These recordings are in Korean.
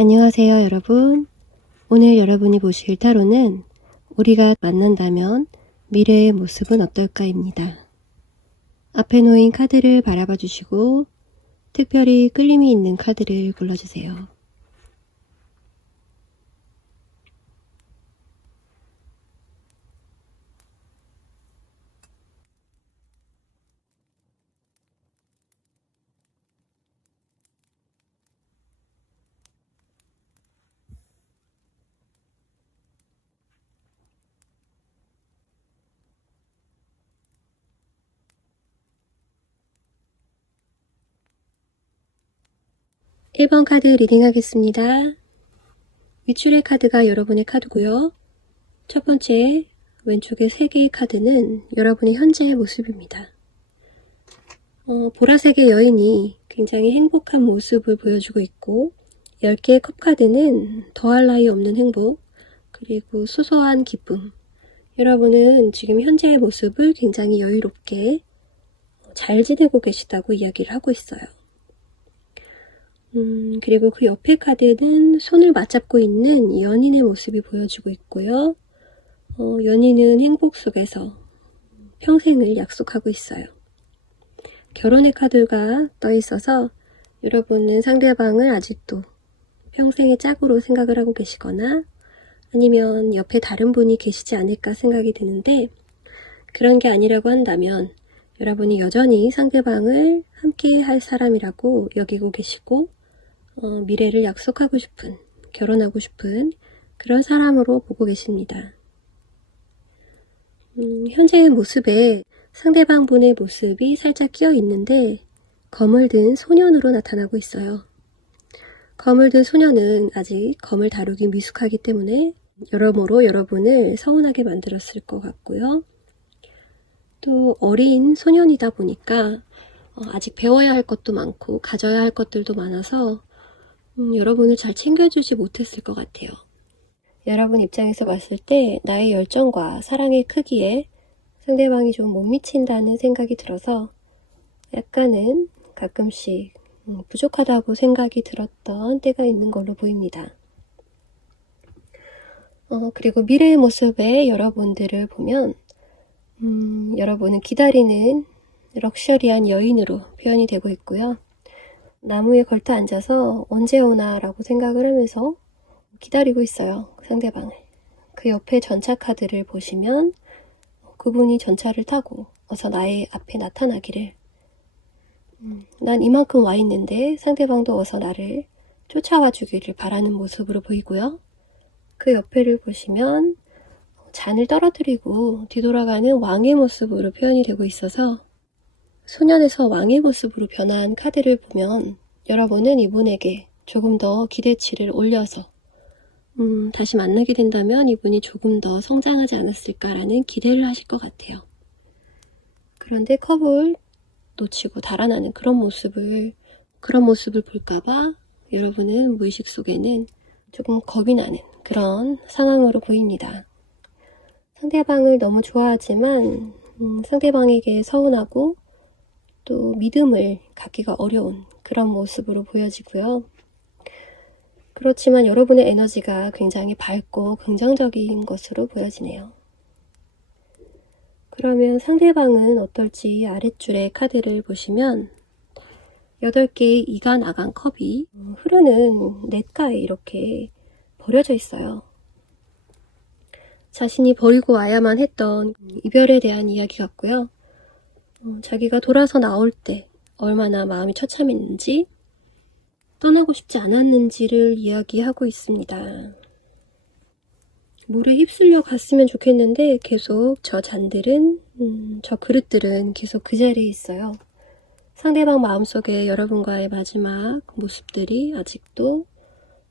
안녕하세요, 여러분. 오늘 여러분이 보실 타로는 우리가 만난다면 미래의 모습은 어떨까입니다. 앞에 놓인 카드를 바라봐 주시고 특별히 끌림이 있는 카드를 골라주세요. 1번 카드 리딩 하겠습니다. 위줄의 카드가 여러분의 카드고요. 첫 번째 왼쪽에 3개의 카드는 여러분의 현재의 모습입니다. 보라색의 여인이 굉장히 행복한 모습을 보여주고 있고 10개의 컵 카드는 더할 나위 없는 행복 그리고 소소한 기쁨. 여러분은 지금 현재의 모습을 굉장히 여유롭게 잘 지내고 계시다고 이야기를 하고 있어요. 그리고 그 옆에 카드는 손을 맞잡고 있는 연인의 모습이 보여지고 있고요. 연인은 행복 속에서 평생을 약속하고 있어요. 결혼의 카드가 떠 있어서 여러분은 상대방을 아직도 평생의 짝으로 생각을 하고 계시거나 아니면 옆에 다른 분이 계시지 않을까 생각이 드는데 그런 게 아니라고 한다면 여러분이 여전히 상대방을 함께 할 사람이라고 여기고 계시고 미래를 약속하고 싶은, 결혼하고 싶은 그런 사람으로 보고 계십니다. 현재의 모습에 상대방 분의 모습이 살짝 끼어 있는데 검을 든 소년으로 나타나고 있어요. 검을 든 소년은 아직 검을 다루기 미숙하기 때문에 여러모로 여러분을 서운하게 만들었을 것 같고요. 또 어린 소년이다 보니까 아직 배워야 할 것도 많고 가져야 할 것들도 많아서 여러분을 잘 챙겨주지 못했을 것 같아요. 여러분 입장에서 봤을 때 나의 열정과 사랑의 크기에 상대방이 좀 못 미친다는 생각이 들어서 약간은 가끔씩 부족하다고 생각이 들었던 때가 있는 걸로 보입니다. 그리고 미래의 모습에 여러분들을 보면 여러분은 기다리는 럭셔리한 여인으로 표현이 되고 있고요. 나무에 걸터 앉아서 언제 오나 라고 생각을 하면서 기다리고 있어요. 상대방을. 그 옆에 전차 카드를 보시면 그분이 전차를 타고 어서 나의 앞에 나타나기를 난 이만큼 와 있는데 상대방도 어서 나를 쫓아와 주기를 바라는 모습으로 보이고요. 그 옆에를 보시면 잔을 떨어뜨리고 뒤돌아가는 왕의 모습으로 표현이 되고 있어서 소년에서 왕의 모습으로 변한 카드를 보면 여러분은 이분에게 조금 더 기대치를 올려서 다시 만나게 된다면 이분이 조금 더 성장하지 않았을까라는 기대를 하실 것 같아요. 그런데 컵을 놓치고 달아나는 그런 모습을 볼까봐 여러분은 무의식 속에는 조금 겁이 나는 그런 상황으로 보입니다. 상대방을 너무 좋아하지만 상대방에게 서운하고 또 믿음을 갖기가 어려운 그런 모습으로 보여지고요. 그렇지만 여러분의 에너지가 굉장히 밝고 긍정적인 것으로 보여지네요. 그러면 상대방은 어떨지 아랫줄의 카드를 보시면 8개의 이간 아간 컵이 흐르는 냇가에 이렇게 버려져 있어요. 자신이 버리고 와야만 했던 이별에 대한 이야기 같고요. 자기가 돌아서 나올 때 얼마나 마음이 처참했는지 떠나고 싶지 않았는지를 이야기하고 있습니다. 물에 휩쓸려 갔으면 좋겠는데 계속 저 잔들은 저 그릇들은 계속 그 자리에 있어요. 상대방 마음속에 여러분과의 마지막 모습들이 아직도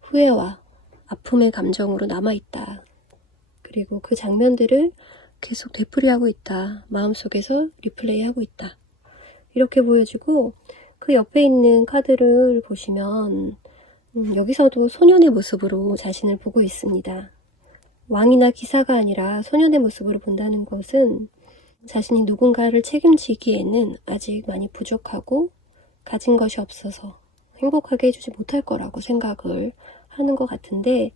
후회와 아픔의 감정으로 남아있다. 그리고 그 장면들을 계속 되풀이하고 있다. 마음속에서 리플레이하고 있다. 이렇게 보여지고 그 옆에 있는 카드를 보시면 여기서도 소년의 모습으로 자신을 보고 있습니다. 왕이나 기사가 아니라 소년의 모습으로 본다는 것은 자신이 누군가를 책임지기에는 아직 많이 부족하고 가진 것이 없어서 행복하게 해주지 못할 거라고 생각을 하는 것 같은데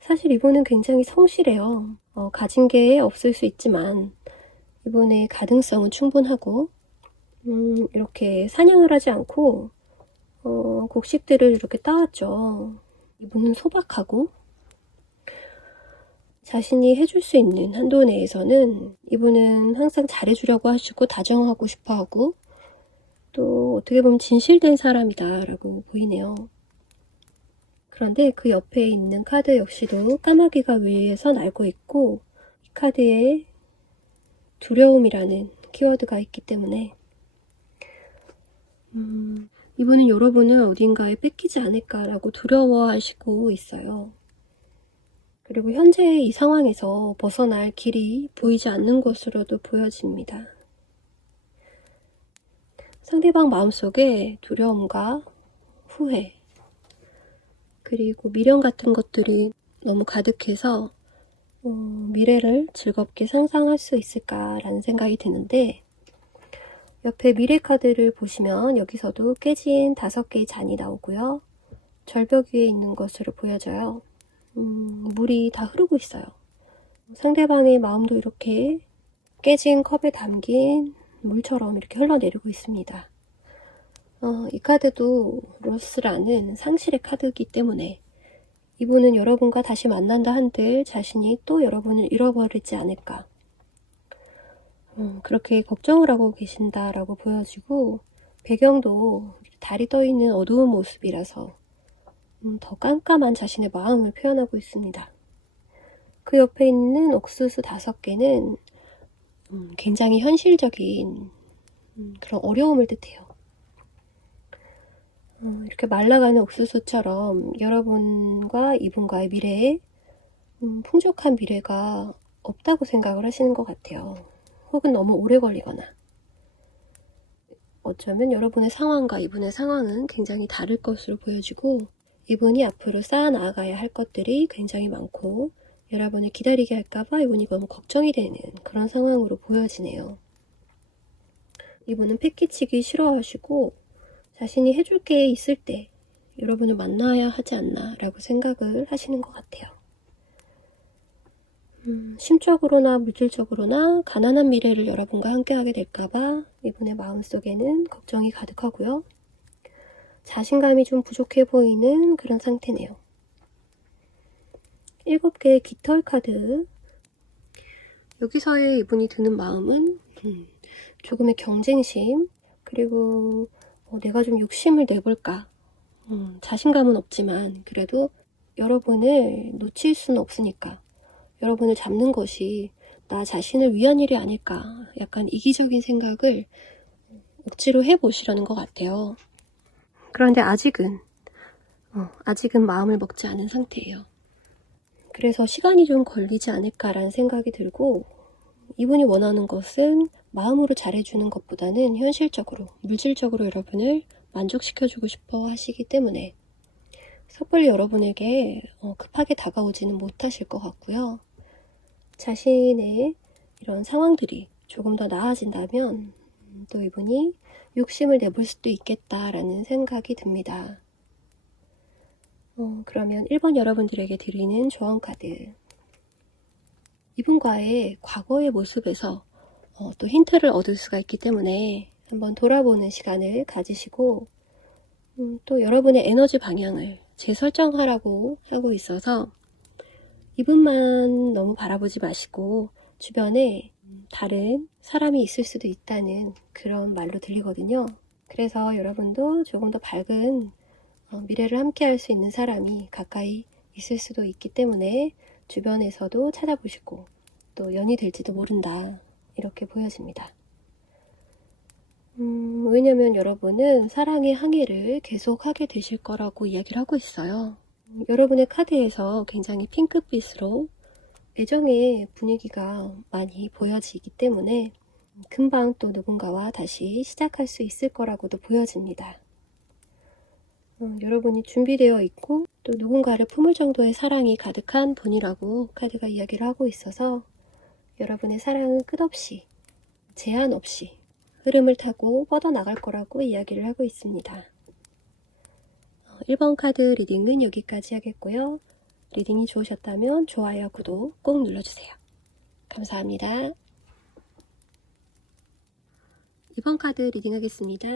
사실 이분은 굉장히 성실해요. 가진 게 없을 수 있지만 이분의 가능성은 충분하고 이렇게 사냥을 하지 않고 곡식들을 이렇게 따왔죠. 이분은 소박하고 자신이 해줄 수 있는 한도 내에서는 이분은 항상 잘해주려고 하시고 다정하고 싶어하고 또 어떻게 보면 진실된 사람이다 라고 보이네요. 그런데 그 옆에 있는 카드 역시도 까마귀가 위에서 날고 있고 이 카드에 두려움이라는 키워드가 있기 때문에 이분은 여러분을 어딘가에 뺏기지 않을까라고 두려워하시고 있어요. 그리고 현재 이 상황에서 벗어날 길이 보이지 않는 것으로도 보여집니다. 상대방 마음속에 두려움과 후회, 그리고 미련 같은 것들이 너무 가득해서 미래를 즐겁게 상상할 수 있을까라는 생각이 드는데 옆에 미래 카드를 보시면 여기서도 깨진 5개의 잔이 나오고요. 절벽 위에 있는 것으로 보여져요. 물이 다 흐르고 있어요. 상대방의 마음도 이렇게 깨진 컵에 담긴 물처럼 이렇게 흘러내리고 있습니다. 이 카드도 로스라는 상실의 카드이기 때문에 이분은 여러분과 다시 만난다 한들 자신이 또 여러분을 잃어버리지 않을까 그렇게 걱정을 하고 계신다라고 보여지고 배경도 달이 떠있는 어두운 모습이라서 더 깜깜한 자신의 마음을 표현하고 있습니다. 그 옆에 있는 옥수수 5개는 굉장히 현실적인 그런 어려움을 뜻해요. 이렇게 말라가는 옥수수처럼 여러분과 이분과의 미래에 풍족한 미래가 없다고 생각을 하시는 것 같아요. 혹은 너무 오래 걸리거나 어쩌면 여러분의 상황과 이분의 상황은 굉장히 다를 것으로 보여지고 이분이 앞으로 쌓아 나가야 할 것들이 굉장히 많고 여러분을 기다리게 할까봐 이분이 너무 걱정이 되는 그런 상황으로 보여지네요. 이분은 패기치기 싫어하시고 자신이 해줄 게 있을 때 여러분을 만나야 하지 않나 라고 생각을 하시는 것 같아요. 심적으로나 물질적으로나 가난한 미래를 여러분과 함께하게 될까봐 이분의 마음속에는 걱정이 가득하고요. 자신감이 좀 부족해 보이는 그런 상태네요. 7개의 깃털 카드. 여기서의 이분이 드는 마음은 조금의 경쟁심, 그리고 내가 좀 욕심을 내볼까. 자신감은 없지만 그래도 여러분을 놓칠 수는 없으니까 여러분을 잡는 것이 나 자신을 위한 일이 아닐까. 약간 이기적인 생각을 억지로 해보시려는 것 같아요. 그런데 아직은 마음을 먹지 않은 상태예요. 그래서 시간이 좀 걸리지 않을까라는 생각이 들고 이분이 원하는 것은 마음으로 잘해주는 것보다는 현실적으로, 물질적으로 여러분을 만족시켜주고 싶어 하시기 때문에 섣불리 여러분에게 급하게 다가오지는 못하실 것 같고요. 자신의 이런 상황들이 조금 더 나아진다면 또 이분이 욕심을 내볼 수도 있겠다라는 생각이 듭니다. 그러면 1번 여러분들에게 드리는 조언 카드. 이분과의 과거의 모습에서 또 힌트를 얻을 수가 있기 때문에 한번 돌아보는 시간을 가지시고 또 여러분의 에너지 방향을 재설정하라고 하고 있어서 이분만 너무 바라보지 마시고 주변에 다른 사람이 있을 수도 있다는 그런 말로 들리거든요. 그래서 여러분도 조금 더 밝은 미래를 함께 할 수 있는 사람이 가까이 있을 수도 있기 때문에 주변에서도 찾아보시고 또 연이 될지도 모른다 이렇게 보여집니다. 왜냐면 여러분은 사랑의 항해를 계속하게 되실 거라고 이야기를 하고 있어요. 여러분의 카드에서 굉장히 핑크빛으로 애정의 분위기가 많이 보여지기 때문에 금방 또 누군가와 다시 시작할 수 있을 거라고도 보여집니다. 여러분이 준비되어 있고 또 누군가를 품을 정도의 사랑이 가득한 분이라고 카드가 이야기를 하고 있어서 여러분의 사랑은 끝없이 제한 없이 흐름을 타고 뻗어나갈 거라고 이야기를 하고 있습니다. 1번 카드 리딩은 여기까지 하겠고요. 리딩이 좋으셨다면 좋아요, 구독 꼭 눌러주세요. 감사합니다. 2번 카드 리딩 하겠습니다.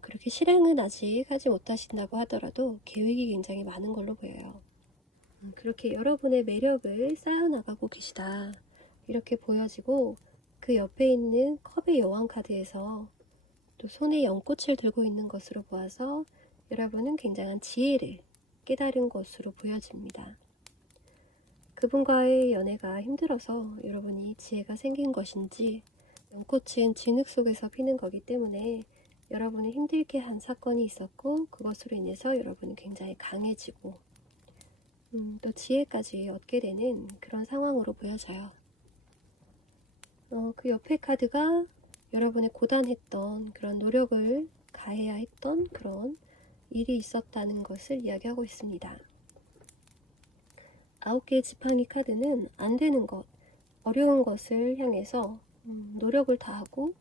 그렇게 실행은 아직 하지 못하신다고 하더라도 계획이 굉장히 많은 걸로 보여요. 그렇게 여러분의 매력을 쌓아나가고 계시다. 이렇게 보여지고 그 옆에 있는 컵의 여왕 카드에서 또 손에 연꽃을 들고 있는 것으로 보아서 여러분은 굉장한 지혜를 깨달은 것으로 보여집니다. 그분과의 연애가 힘들어서 여러분이 지혜가 생긴 것인지 연꽃은 진흙 속에서 피는 거기 때문에 여러분을 힘들게 한 사건이 있었고 그것으로 인해서 여러분은 굉장히 강해지고 또 지혜까지 얻게 되는 그런 상황으로 보여져요. 그 옆에 카드가 여러분의 고단했던 그런 노력을 가해야 했던 그런 일이 있었다는 것을 이야기하고 있습니다. 9개의 지팡이 카드는 안 되는 것, 어려운 것을 향해서 노력을 다하고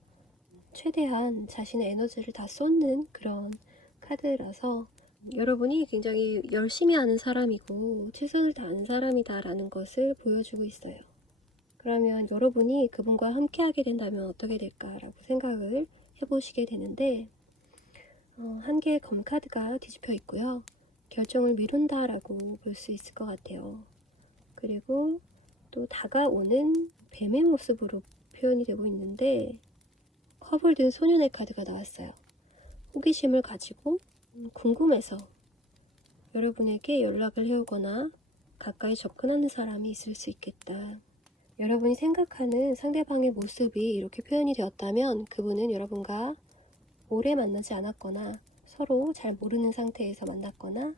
최대한 자신의 에너지를 다 쏟는 그런 카드라서 여러분이 굉장히 열심히 하는 사람이고 최선을 다하는 사람이다 라는 것을 보여주고 있어요. 그러면 여러분이 그분과 함께 하게 된다면 어떻게 될까라고 생각을 해보시게 되는데 한 개의 검카드가 뒤집혀 있고요. 결정을 미룬다 라고 볼 수 있을 것 같아요. 그리고 또 다가오는 뱀의 모습으로 표현이 되고 있는데 컵을 든 소년의 카드가 나왔어요. 호기심을 가지고 궁금해서 여러분에게 연락을 해오거나 가까이 접근하는 사람이 있을 수 있겠다. 여러분이 생각하는 상대방의 모습이 이렇게 표현이 되었다면 그분은 여러분과 오래 만나지 않았거나 서로 잘 모르는 상태에서 만났거나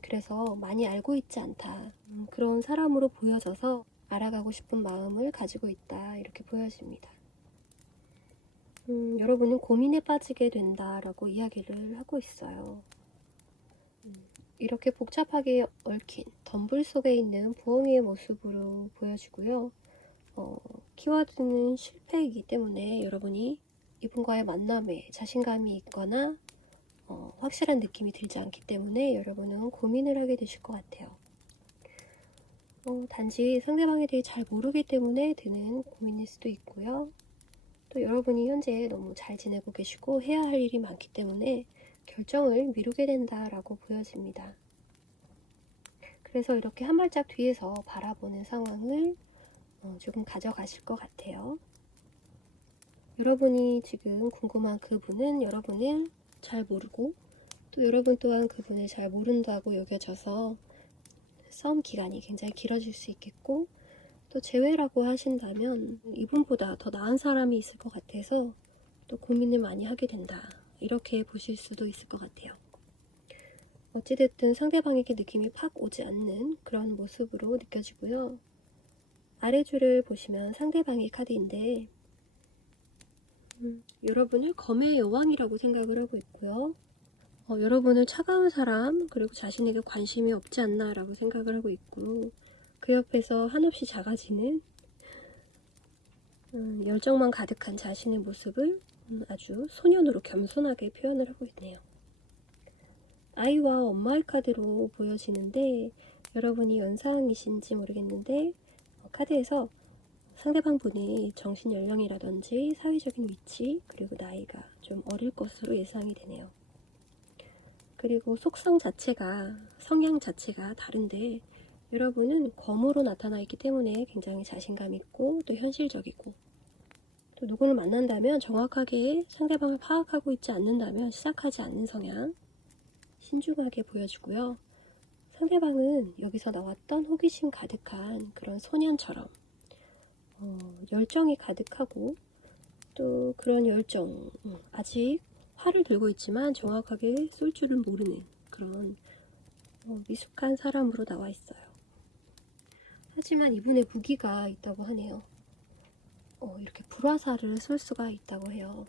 그래서 많이 알고 있지 않다. 그런 사람으로 보여져서 알아가고 싶은 마음을 가지고 있다. 이렇게 보여집니다. 여러분은 고민에 빠지게 된다라고 이야기를 하고 있어요. 이렇게 복잡하게 얽힌 덤불 속에 있는 부엉이의 모습으로 보여지고요. 키워드는 실패이기 때문에 여러분이 이분과의 만남에 자신감이 있거나 확실한 느낌이 들지 않기 때문에 여러분은 고민을 하게 되실 것 같아요. 단지 상대방에 대해 잘 모르기 때문에 드는 고민일 수도 있고요. 또 여러분이 현재 너무 잘 지내고 계시고 해야 할 일이 많기 때문에 결정을 미루게 된다라고 보여집니다. 그래서 이렇게 한 발짝 뒤에서 바라보는 상황을 조금 가져가실 것 같아요. 여러분이 지금 궁금한 그분은 여러분을 잘 모르고 또 여러분 또한 그분을 잘 모른다고 여겨져서 싸움 기간이 굉장히 길어질 수 있겠고 또 재회라고 하신다면 이분보다 더 나은 사람이 있을 것 같아서 또 고민을 많이 하게 된다. 이렇게 보실 수도 있을 것 같아요. 어찌됐든 상대방에게 느낌이 팍 오지 않는 그런 모습으로 느껴지고요. 아래줄을 보시면 상대방의 카드인데 여러분을 검의 여왕이라고 생각을 하고 있고요. 여러분을 차가운 사람 그리고 자신에게 관심이 없지 않나 라고 생각을 하고 있고 그 옆에서 한없이 작아지는 열정만 가득한 자신의 모습을 아주 소년으로 겸손하게 표현을 하고 있네요. 아이와 엄마의 카드로 보여지는데 여러분이 연상이신지 모르겠는데 카드에서 상대방 분이 정신 연령이라든지 사회적인 위치 그리고 나이가 좀 어릴 것으로 예상이 되네요. 그리고 속성 자체가 성향 자체가 다른데 여러분은 검으로 나타나 있기 때문에 굉장히 자신감 있고 또 현실적이고 또 누구를 만난다면 정확하게 상대방을 파악하고 있지 않는다면 시작하지 않는 성향 신중하게 보여주고요. 상대방은 여기서 나왔던 호기심 가득한 그런 소년처럼 열정이 가득하고 또 그런 열정 아직 활을 들고 있지만 정확하게 쏠 줄은 모르는 그런 미숙한 사람으로 나와 있어요. 하지만 이분의 무기가 있다고 하네요. 이렇게 불화살을 쏠 수가 있다고 해요.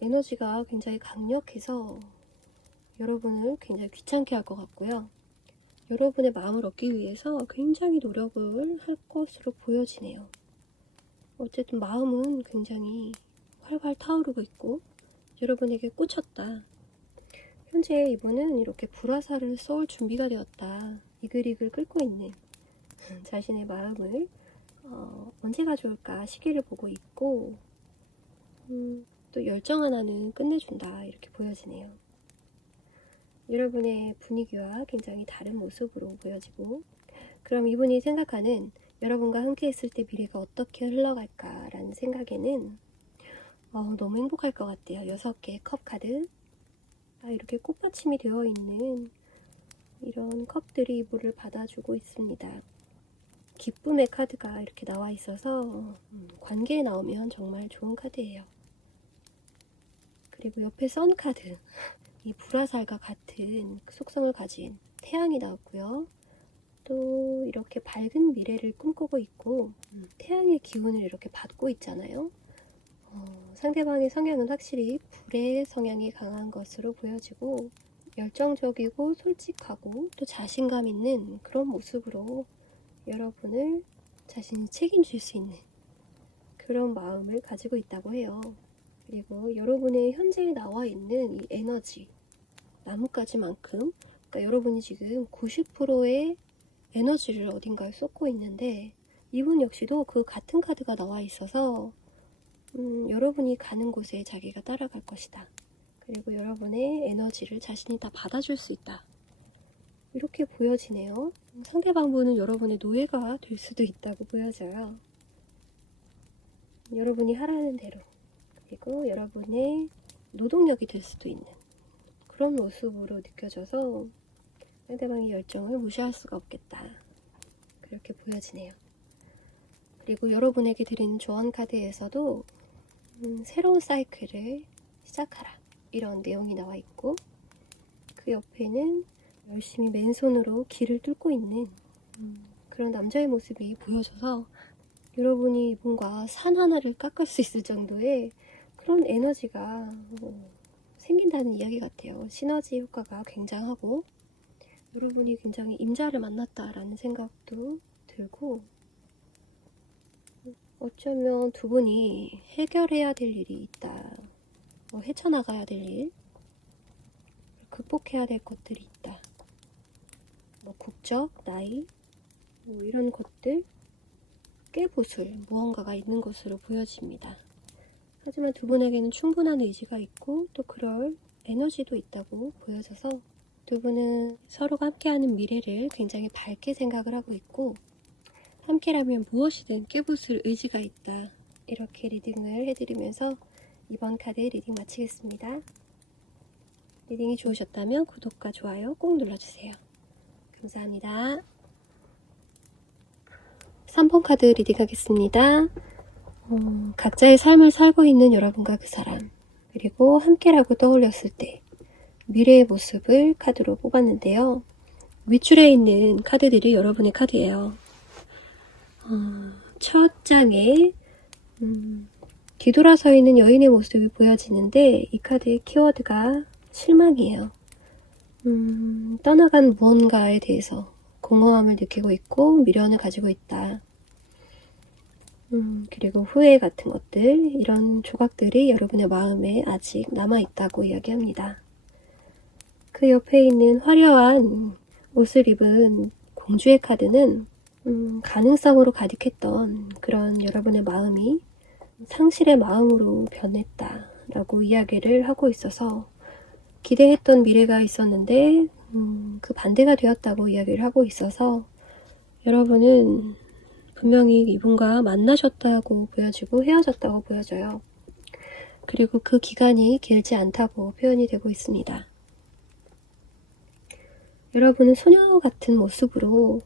에너지가 굉장히 강력해서 여러분을 굉장히 귀찮게 할 것 같고요. 여러분의 마음을 얻기 위해서 굉장히 노력을 할 것으로 보여지네요. 어쨌든 마음은 굉장히 활활 타오르고 있고 여러분에게 꽂혔다. 현재 이분은 이렇게 불화살을 쏠 준비가 되었다. 이글이글 끓고 있는 자신의 마음을 언제가 좋을까 시기를 보고 있고 또 열정 하나는 끝내준다 이렇게 보여지네요. 여러분의 분위기와 굉장히 다른 모습으로 보여지고 그럼 이분이 생각하는 여러분과 함께 했을 때 미래가 어떻게 흘러갈까라는 생각에는 너무 행복할 것 같아요. 6개의 컵 카드 이렇게 꽃받침이 되어 있는 이런 컵들이 물을 받아주고 있습니다. 기쁨의 카드가 이렇게 나와 있어서 관계에 나오면 정말 좋은 카드예요. 그리고 옆에 선 카드, 이 불화살과 같은 속성을 가진 태양이 나왔고요. 또 이렇게 밝은 미래를 꿈꾸고 있고 태양의 기운을 이렇게 받고 있잖아요. 상대방의 성향은 확실히 불의 성향이 강한 것으로 보여지고 열정적이고 솔직하고 또 자신감 있는 그런 모습으로 여러분을 자신이 책임질 수 있는 그런 마음을 가지고 있다고 해요. 그리고 여러분의 현재에 나와 있는 이 에너지, 나뭇가지만큼 그러니까 여러분이 지금 90%의 에너지를 어딘가에 쏟고 있는데 이분 역시도 그 같은 카드가 나와 있어서 여러분이 가는 곳에 자기가 따라갈 것이다. 그리고 여러분의 에너지를 자신이 다 받아줄 수 있다. 이렇게 보여지네요. 상대방분은 여러분의 노예가 될 수도 있다고 보여져요. 여러분이 하라는 대로 그리고 여러분의 노동력이 될 수도 있는 그런 모습으로 느껴져서 상대방의 열정을 무시할 수가 없겠다. 그렇게 보여지네요. 그리고 여러분에게 드리는 조언 카드에서도 새로운 사이클을 시작하라 이런 내용이 나와 있고 그 옆에는 열심히 맨손으로 길을 뚫고 있는 그런 남자의 모습이 보여져서 여러분이 이분과 산 하나를 깎을 수 있을 정도의 그런 에너지가 생긴다는 이야기 같아요. 시너지 효과가 굉장하고 여러분이 굉장히 임자를 만났다라는 생각도 들고 어쩌면 두 분이 해결해야 될 일이 있다. 헤쳐나가야 될 일, 극복해야 될 것들이 있다. 국적, 나이, 이런 것들, 깨부술, 무언가가 있는 것으로 보여집니다. 하지만 두 분에게는 충분한 의지가 있고 또 그럴 에너지도 있다고 보여져서 두 분은 서로가 함께하는 미래를 굉장히 밝게 생각을 하고 있고 함께라면 무엇이든 깨부술 의지가 있다. 이렇게 리딩을 해드리면서 이번 카드 리딩 마치겠습니다. 리딩이 좋으셨다면 구독과 좋아요 꼭 눌러주세요. 감사합니다. 3번 카드 리딩 하겠습니다. 각자의 삶을 살고 있는 여러분과 그 사람 그리고 함께라고 떠올렸을 때 미래의 모습을 카드로 뽑았는데요. 윗줄에 있는 카드들이 여러분의 카드예요. 첫 장에 뒤돌아서 있는 여인의 모습이 보여지는데 이 카드의 키워드가 실망이에요. 떠나간 무언가에 대해서 공허함을 느끼고 있고 미련을 가지고 있다. 그리고 후회 같은 것들 이런 조각들이 여러분의 마음에 아직 남아있다고 이야기합니다. 그 옆에 있는 화려한 옷을 입은 공주의 카드는 가능성으로 가득했던 그런 여러분의 마음이 상실의 마음으로 변했다라고 이야기를 하고 있어서 기대했던 미래가 있었는데 그 반대가 되었다고 이야기를 하고 있어서 여러분은 분명히 이분과 만나셨다고 보여지고 헤어졌다고 보여져요. 그리고 그 기간이 길지 않다고 표현이 되고 있습니다. 여러분은 소녀 같은 모습으로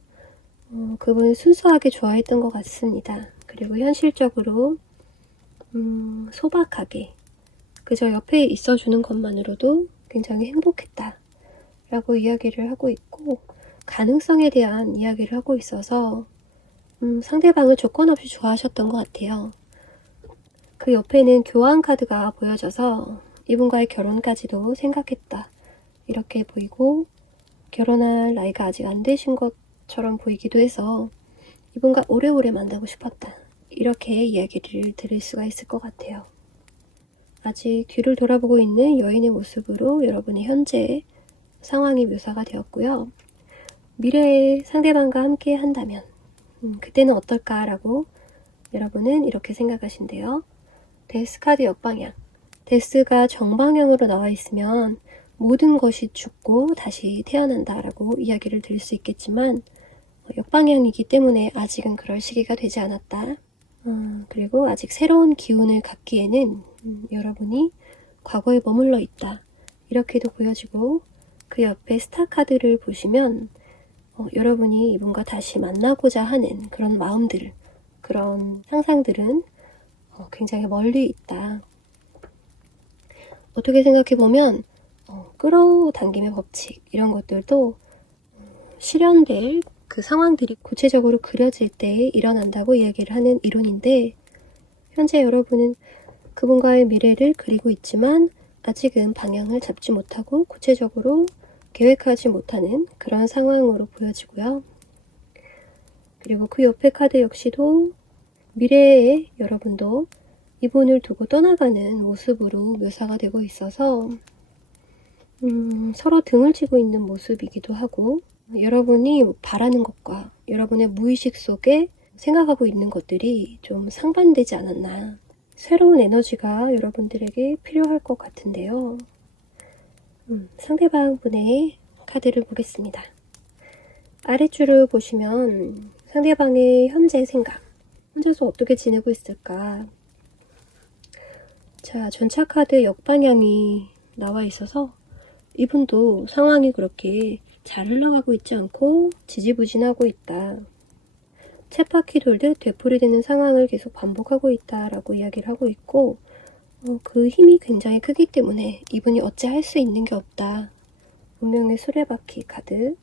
그분을 순수하게 좋아했던 것 같습니다. 그리고 현실적으로 소박하게 그저 옆에 있어주는 것만으로도 굉장히 행복했다 라고 이야기를 하고 있고 가능성에 대한 이야기를 하고 있어서 상대방을 조건 없이 좋아하셨던 것 같아요. 그 옆에는 교환 카드가 보여져서 이분과의 결혼까지도 생각했다, 이렇게 보이고, 결혼할 나이가 아직 안 되신 것처럼 보이기도 해서 이분과 오래오래 만나고 싶었다, 이렇게 이야기를 들을 수가 있을 것 같아요. 아직 뒤를 돌아보고 있는 여인의 모습으로 여러분의 현재 상황이 묘사가 되었고요. 미래에 상대방과 함께 한다면 그때는 어떨까라고 여러분은 이렇게 생각하신대요. 데스 카드 역방향. 데스가 정방향으로 나와 있으면 모든 것이 죽고 다시 태어난다라고 이야기를 들을 수 있겠지만, 역방향이기 때문에 아직은 그럴 시기가 되지 않았다. 그리고 아직 새로운 기운을 갖기에는 여러분이 과거에 머물러 있다, 이렇게도 보여지고, 그 옆에 스타 카드를 보시면 여러분이 이분과 다시 만나고자 하는 그런 마음들, 그런 상상들은 굉장히 멀리 있다. 어떻게 생각해보면 끌어당김의 법칙, 이런 것들도 실현될 그 상황들이 구체적으로 그려질 때 일어난다고 이야기를 하는 이론인데, 현재 여러분은 그분과의 미래를 그리고 있지만 아직은 방향을 잡지 못하고 구체적으로 계획하지 못하는 그런 상황으로 보여지고요. 그리고 그 옆에 카드 역시도 미래의 여러분도 이분을 두고 떠나가는 모습으로 묘사가 되고 있어서 서로 등을 지고 있는 모습이기도 하고, 여러분이 바라는 것과 여러분의 무의식 속에 생각하고 있는 것들이 좀 상반되지 않았나, 새로운 에너지가 여러분들에게 필요할 것 같은데요. 상대방 분의 카드를 보겠습니다. 아랫줄을 보시면 상대방의 현재 생각, 혼자서 어떻게 지내고 있을까. 자, 전차 카드 역방향이 나와 있어서 이분도 상황이 그렇게 잘 흘러가고 있지 않고 지지부진하고 있다. 쳇바퀴 돌듯 되풀이되는 상황을 계속 반복하고 있다라고 이야기를 하고 있고, 그 힘이 굉장히 크기 때문에 이분이 어찌 할 수 있는 게 없다. 운명의 수레바퀴 카드.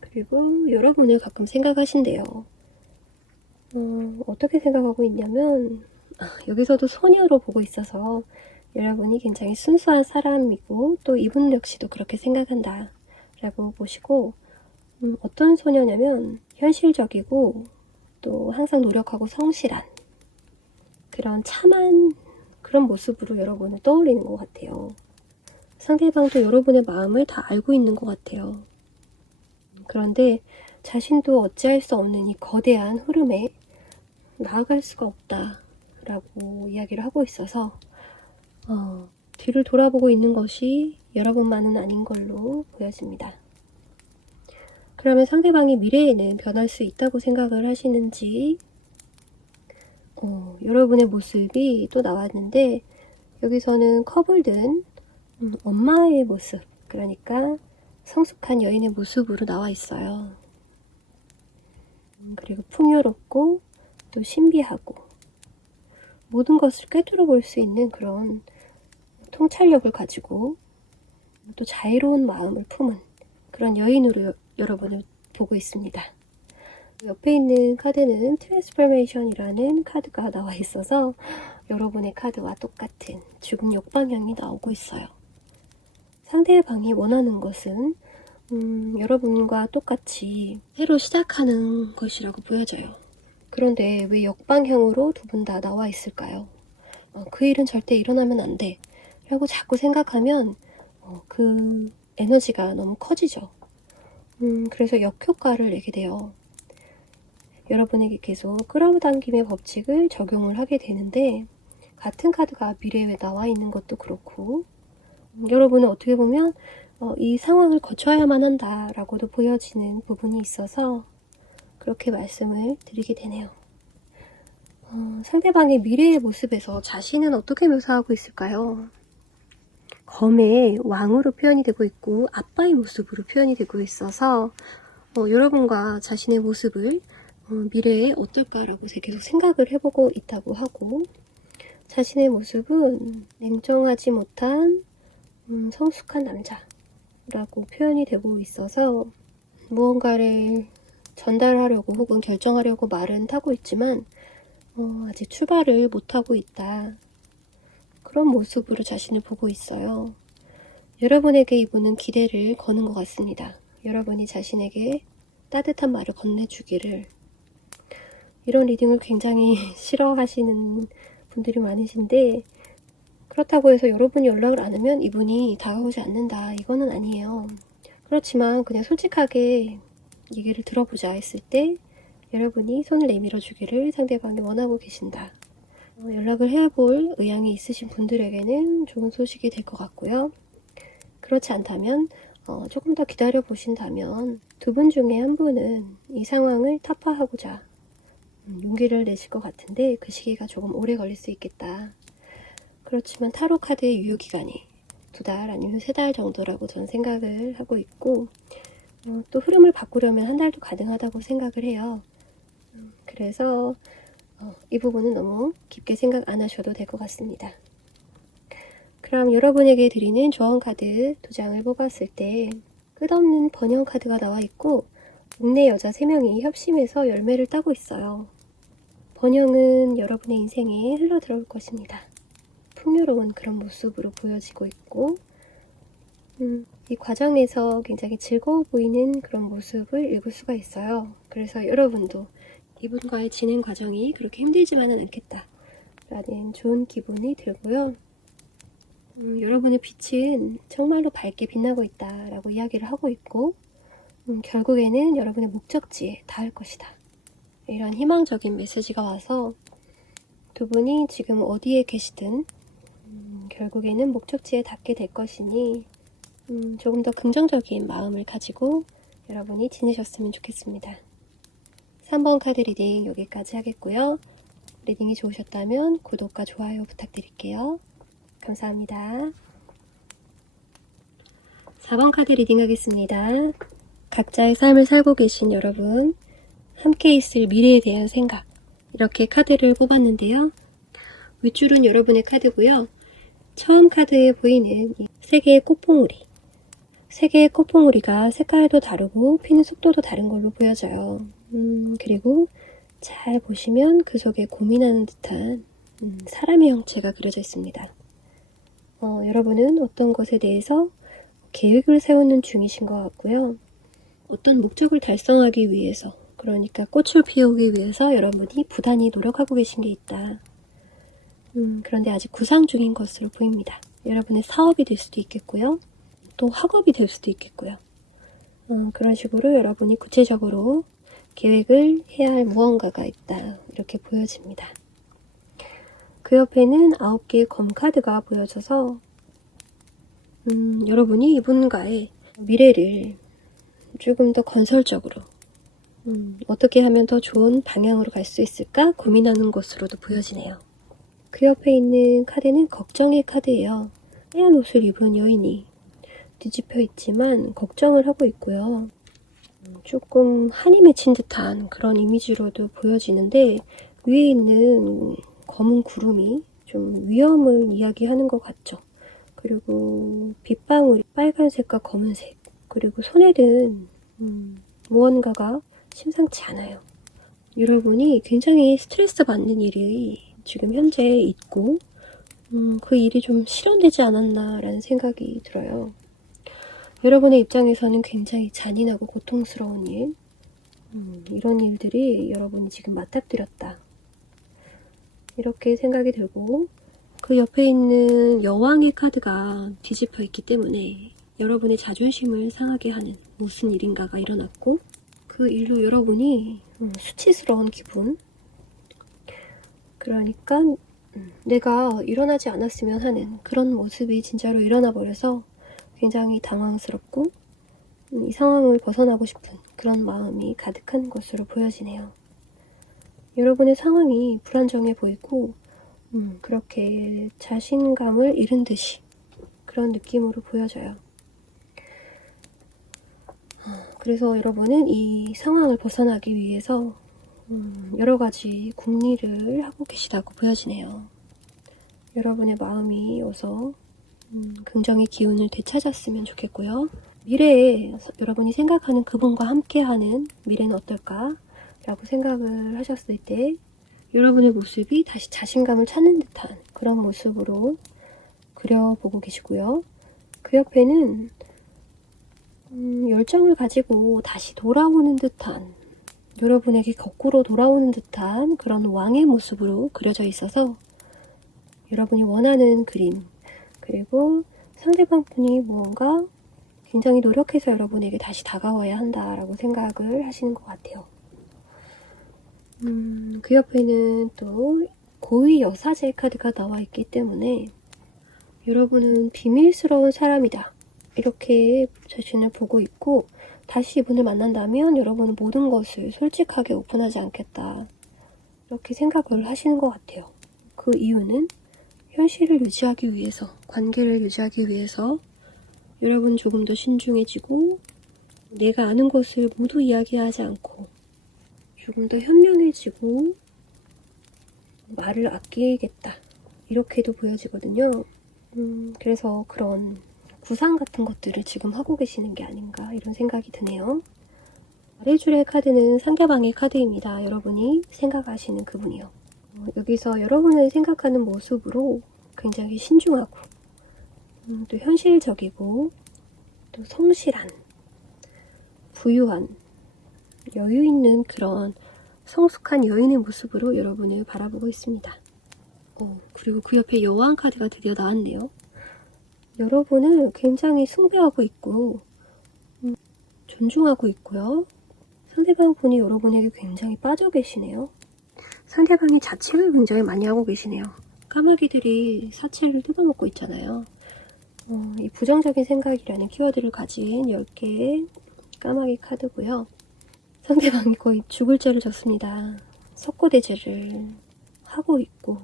그리고 여러분을 가끔 생각하신대요. 어떻게 생각하고 있냐면, 여기서도 소녀로 보고 있어서 여러분이 굉장히 순수한 사람이고, 또 이분 역시도 그렇게 생각한다 라고 보시고, 어떤 소녀냐면 현실적이고 또 항상 노력하고 성실한 그런 참한 그런 모습으로 여러분을 떠올리는 것 같아요. 상대방도 여러분의 마음을 다 알고 있는 것 같아요. 그런데 자신도 어찌할 수 없는 이 거대한 흐름에 나아갈 수가 없다 라고 이야기를 하고 있어서 뒤를 돌아보고 있는 것이 여러분만은 아닌 걸로 보여집니다. 그러면 상대방이 미래에는 변할 수 있다고 생각을 하시는지, 여러분의 모습이 또 나왔는데, 여기서는 컵을 든 엄마의 모습, 그러니까 성숙한 여인의 모습으로 나와 있어요. 그리고 풍요롭고 또 신비하고 모든 것을 꿰뚫어 볼 수 있는 그런 통찰력을 가지고 또 자유로운 마음을 품은 그런 여인으로 여러분을 보고 있습니다. 옆에 있는 카드는 트랜스포메이션이라는 카드가 나와 있어서 여러분의 카드와 똑같은 죽음 역방향이 나오고 있어요. 상대방이 원하는 것은 여러분과 똑같이 새로 시작하는 것이라고 보여져요. 그런데 왜 역방향으로 두 분 다 나와 있을까요? 그 일은 절대 일어나면 안 돼 라고 자꾸 생각하면 그 에너지가 너무 커지죠. 그래서 역효과를 내게 돼요. 여러분에게 계속 끌어당김의 법칙을 적용을 하게 되는데, 같은 카드가 미래에 나와 있는 것도 그렇고, 여러분은 어떻게 보면 이 상황을 거쳐야만 한다라고도 보여지는 부분이 있어서 그렇게 말씀을 드리게 되네요. 상대방의 미래의 모습에서 자신은 어떻게 묘사하고 있을까요? 검의 왕으로 표현이 되고 있고 아빠의 모습으로 표현이 되고 있어서 여러분과 자신의 모습을 미래에 어떨까라고 계속 생각을 해보고 있다고 하고, 자신의 모습은 냉정하지 못한 성숙한 남자라고 표현이 되고 있어서 무언가를 전달하려고 혹은 결정하려고 말은 타고 있지만 아직 출발을 못하고 있다. 그런 모습으로 자신을 보고 있어요. 여러분에게 이분은 기대를 거는 것 같습니다. 여러분이 자신에게 따뜻한 말을 건네주기를. 이런 리딩을 굉장히 싫어하시는 분들이 많으신데, 그렇다고 해서 여러분이 연락을 안 하면 이분이 다가오지 않는다, 이거는 아니에요. 그렇지만 그냥 솔직하게 얘기를 들어보자 했을 때 여러분이 손을 내밀어 주기를 상대방이 원하고 계신다. 연락을 해볼 의향이 있으신 분들에게는 좋은 소식이 될 것 같고요. 그렇지 않다면 조금 더 기다려 보신다면 두 분 중에 한 분은 이 상황을 타파하고자 용기를 내실 것 같은데, 그 시기가 조금 오래 걸릴 수 있겠다. 그렇지만 타로 카드의 유효기간이 2달 아니면 3달 정도라고 저는 생각을 하고 있고, 또 흐름을 바꾸려면 1달도 가능하다고 생각을 해요. 그래서 이 부분은 너무 깊게 생각 안 하셔도 될 것 같습니다. 그럼 여러분에게 드리는 조언 카드 2장을 뽑았을 때 끝없는 번영 카드가 나와 있고, 국내 여자 3명이 협심해서 열매를 따고 있어요. 번영은 여러분의 인생에 흘러 들어올 것입니다. 풍요로운 그런 모습으로 보여지고 있고, 이 과정에서 굉장히 즐거워 보이는 그런 모습을 읽을 수가 있어요. 그래서 여러분도 이분과의 진행 과정이 그렇게 힘들지만은 않겠다 라는 좋은 기분이 들고요. 여러분의 빛은 정말로 밝게 빛나고 있다 라고 이야기를 하고 있고, 결국에는 여러분의 목적지에 닿을 것이다, 이런 희망적인 메시지가 와서 두 분이 지금 어디에 계시든 결국에는 목적지에 닿게 될 것이니 조금 더 긍정적인 마음을 가지고 여러분이 지내셨으면 좋겠습니다. 3번 카드 리딩 여기까지 하겠고요. 리딩이 좋으셨다면 구독과 좋아요 부탁드릴게요. 감사합니다. 4번 카드 리딩 하겠습니다. 각자의 삶을 살고 계신 여러분, 함께 있을 미래에 대한 생각, 이렇게 카드를 뽑았는데요. 윗줄은 여러분의 카드고요. 처음 카드에 보이는 이 3개의 꽃봉오리, 3개의 꽃봉오리가 색깔도 다르고 피는 속도도 다른 걸로 보여져요. 그리고 잘 보시면 그 속에 고민하는 듯한 사람의 형체가 그려져 있습니다. 여러분은 어떤 것에 대해서 계획을 세우는 중이신 것 같고요. 어떤 목적을 달성하기 위해서, 그러니까 꽃을 피우기 위해서 여러분이 부단히 노력하고 계신 게 있다. 그런데 아직 구상 중인 것으로 보입니다. 여러분의 사업이 될 수도 있겠고요. 또 학업이 될 수도 있겠고요. 그런 식으로 여러분이 구체적으로 계획을 해야 할 무언가가 있다, 이렇게 보여집니다. 그 옆에는 9개의 검 카드가 보여져서 여러분이 이분과의 미래를 조금 더 건설적으로 어떻게 하면 더 좋은 방향으로 갈 수 있을까 고민하는 것으로도 보여지네요. 그 옆에 있는 카드는 걱정의 카드예요. 하얀 옷을 입은 여인이 뒤집혀 있지만 걱정을 하고 있고요. 조금 한이 맺힌 듯한 그런 이미지로도 보여지는데, 위에 있는 검은 구름이 좀 위험을 이야기하는 것 같죠. 그리고 빗방울이 빨간색과 검은색, 그리고 손에 든 무언가가 심상치 않아요. 여러분이 굉장히 스트레스 받는 일이 지금 현재 있고, 그 일이 좀 실현되지 않았나 라는 생각이 들어요. 여러분의 입장에서는 굉장히 잔인하고 고통스러운 일, 이런 일들이 여러분이 지금 맞닥뜨렸다, 이렇게 생각이 들고, 그 옆에 있는 여왕의 카드가 뒤집혀 있기 때문에 여러분의 자존심을 상하게 하는 무슨 일인가가 일어났고, 그 일로 여러분이 수치스러운 기분, 그러니까 내가 일어나지 않았으면 하는 그런 모습이 진짜로 일어나 버려서 굉장히 당황스럽고 이 상황을 벗어나고 싶은 그런 마음이 가득한 것으로 보여지네요. 여러분의 상황이 불안정해 보이고 그렇게 자신감을 잃은 듯이 그런 느낌으로 보여져요. 그래서 여러분은 이 상황을 벗어나기 위해서 여러 가지 궁리를 하고 계시다고 보여지네요. 여러분의 마음이 어서 긍정의 기운을 되찾았으면 좋겠고요. 미래에 여러분이 생각하는 그분과 함께하는 미래는 어떨까? 라고 생각을 하셨을 때 여러분의 모습이 다시 자신감을 찾는 듯한 그런 모습으로 그려보고 계시고요. 그 옆에는 열정을 가지고 다시 돌아오는 듯한, 여러분에게 거꾸로 돌아오는 듯한 그런 왕의 모습으로 그려져 있어서 여러분이 원하는 그림, 그리고 상대방 분이 무언가 굉장히 노력해서 여러분에게 다시 다가와야 한다라고 생각을 하시는 것 같아요. 그 옆에는 또 고위 여사제 카드가 나와 있기 때문에 여러분은 비밀스러운 사람이다, 이렇게 자신을 보고 있고, 다시 이분을 만난다면 여러분은 모든 것을 솔직하게 오픈하지 않겠다, 이렇게 생각을 하시는 것 같아요. 그 이유는 현실을 유지하기 위해서, 관계를 유지하기 위해서 여러분 조금 더 신중해지고 내가 아는 것을 모두 이야기하지 않고 조금 더 현명해지고 말을 아끼겠다, 이렇게도 보여지거든요. 그래서 그런 구상 같은 것들을 지금 하고 계시는 게 아닌가, 이런 생각이 드네요. 아래줄의 카드는 상대방의 카드입니다. 여러분이 생각하시는 그분이요. 여기서 여러분을 생각하는 모습으로 굉장히 신중하고 또 현실적이고 또 성실한, 부유한, 여유 있는 그런 성숙한 여인의 모습으로 여러분을 바라보고 있습니다. 그리고 그 옆에 여왕 카드가 드디어 나왔네요. 여러분을 굉장히 숭배하고 있고 존중하고 있고요. 상대방 분이 여러분에게 굉장히 빠져 계시네요. 상대방이 자책을 굉장히 많이 하고 계시네요. 까마귀들이 사체를 뜯어먹고 있잖아요. 이 부정적인 생각이라는 키워드를 가진 10개의 까마귀 카드고요. 상대방이 거의 죽을 죄를 졌습니다. 석고대죄를 하고 있고,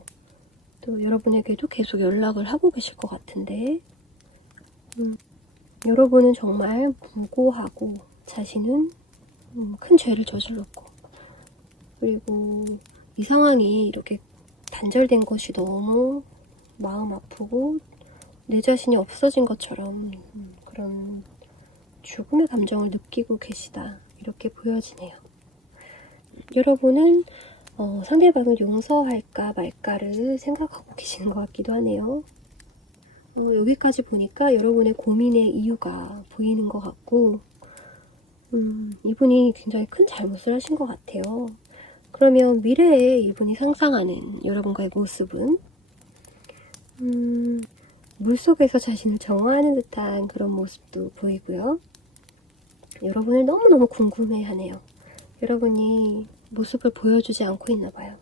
또 여러분에게도 계속 연락을 하고 계실 것 같은데, 여러분은 정말 무고하고 자신은 큰 죄를 저질렀고, 그리고 이 상황이 이렇게 단절된 것이 너무 마음 아프고 내 자신이 없어진 것처럼 그런 죽음의 감정을 느끼고 계시다, 이렇게 보여지네요. 여러분은 상대방을 용서할까 말까를 생각하고 계시는 것 같기도 하네요. 여기까지 보니까 여러분의 고민의 이유가 보이는 것 같고, 이분이 굉장히 큰 잘못을 하신 것 같아요. 그러면 미래에 이분이 상상하는 여러분과의 모습은 물속에서 자신을 정화하는 듯한 그런 모습도 보이고요. 여러분을 너무너무 궁금해하네요. 여러분이 모습을 보여주지 않고 있나 봐요.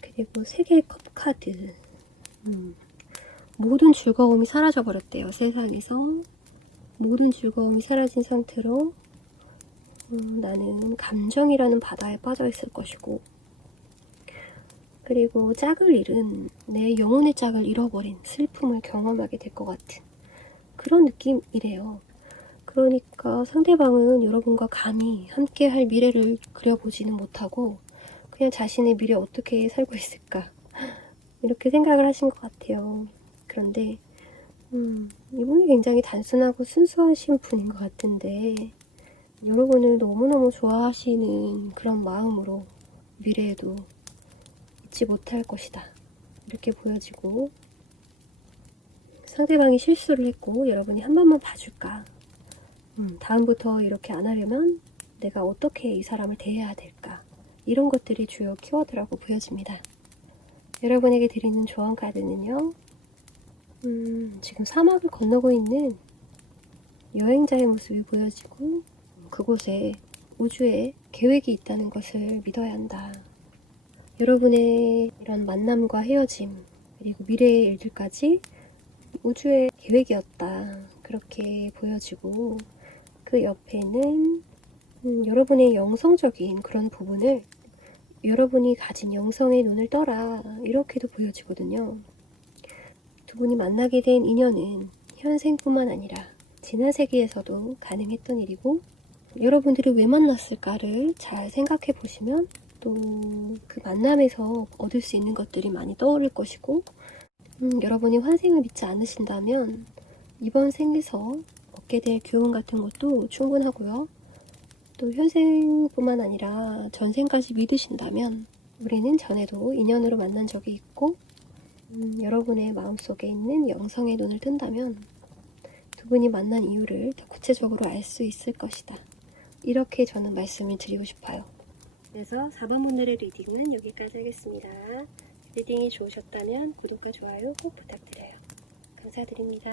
그리고 3개의 컵 카드. 모든 즐거움이 사라져버렸대요. 세상에서 모든 즐거움이 사라진 상태로 나는 감정이라는 바다에 빠져있을 것이고, 그리고 짝을 잃은, 내 영혼의 짝을 잃어버린 슬픔을 경험하게 될 것 같은 그런 느낌이래요. 그러니까 상대방은 여러분과 감히 함께할 미래를 그려보지는 못하고 그냥 자신의 미래 어떻게 살고 있을까, 이렇게 생각을 하신 것 같아요. 그런데 이분이 굉장히 단순하고 순수하신 분인 것 같은데, 여러분을 너무너무 좋아하시는 그런 마음으로 미래에도 잊지 못할 것이다, 이렇게 보여지고, 상대방이 실수를 했고 여러분이 한 번만 봐줄까, 다음부터 이렇게 안 하려면 내가 어떻게 이 사람을 대해야 될까, 이런 것들이 주요 키워드라고 보여집니다. 여러분에게 드리는 조언 카드는요, 지금 사막을 건너고 있는 여행자의 모습이 보여지고, 그곳에 우주에 계획이 있다는 것을 믿어야 한다. 여러분의 이런 만남과 헤어짐, 그리고 미래의 일들까지 우주의 계획이었다, 그렇게 보여지고, 그 옆에는 여러분의 영성적인 그런 부분을, 여러분이 가진 영성의 눈을 떠라, 이렇게도 보여지거든요. 두 분이 만나게 된 인연은 현생뿐만 아니라 지난 세기에서도 가능했던 일이고, 여러분들이 왜 만났을까를 잘 생각해 보시면 또 그 만남에서 얻을 수 있는 것들이 많이 떠오를 것이고, 여러분이 환생을 믿지 않으신다면 이번 생에서 얻게 될 교훈 같은 것도 충분하고요. 또 현생뿐만 아니라 전생까지 믿으신다면 우리는 전에도 인연으로 만난 적이 있고 여러분의 마음속에 있는 영성의 눈을 뜬다면 두 분이 만난 이유를 더 구체적으로 알 수 있을 것이다. 이렇게 저는 말씀을 드리고 싶어요. 그래서 4번 분들의 리딩은 여기까지 하겠습니다. 리딩이 좋으셨다면 구독과 좋아요 꼭 부탁드려요. 감사드립니다.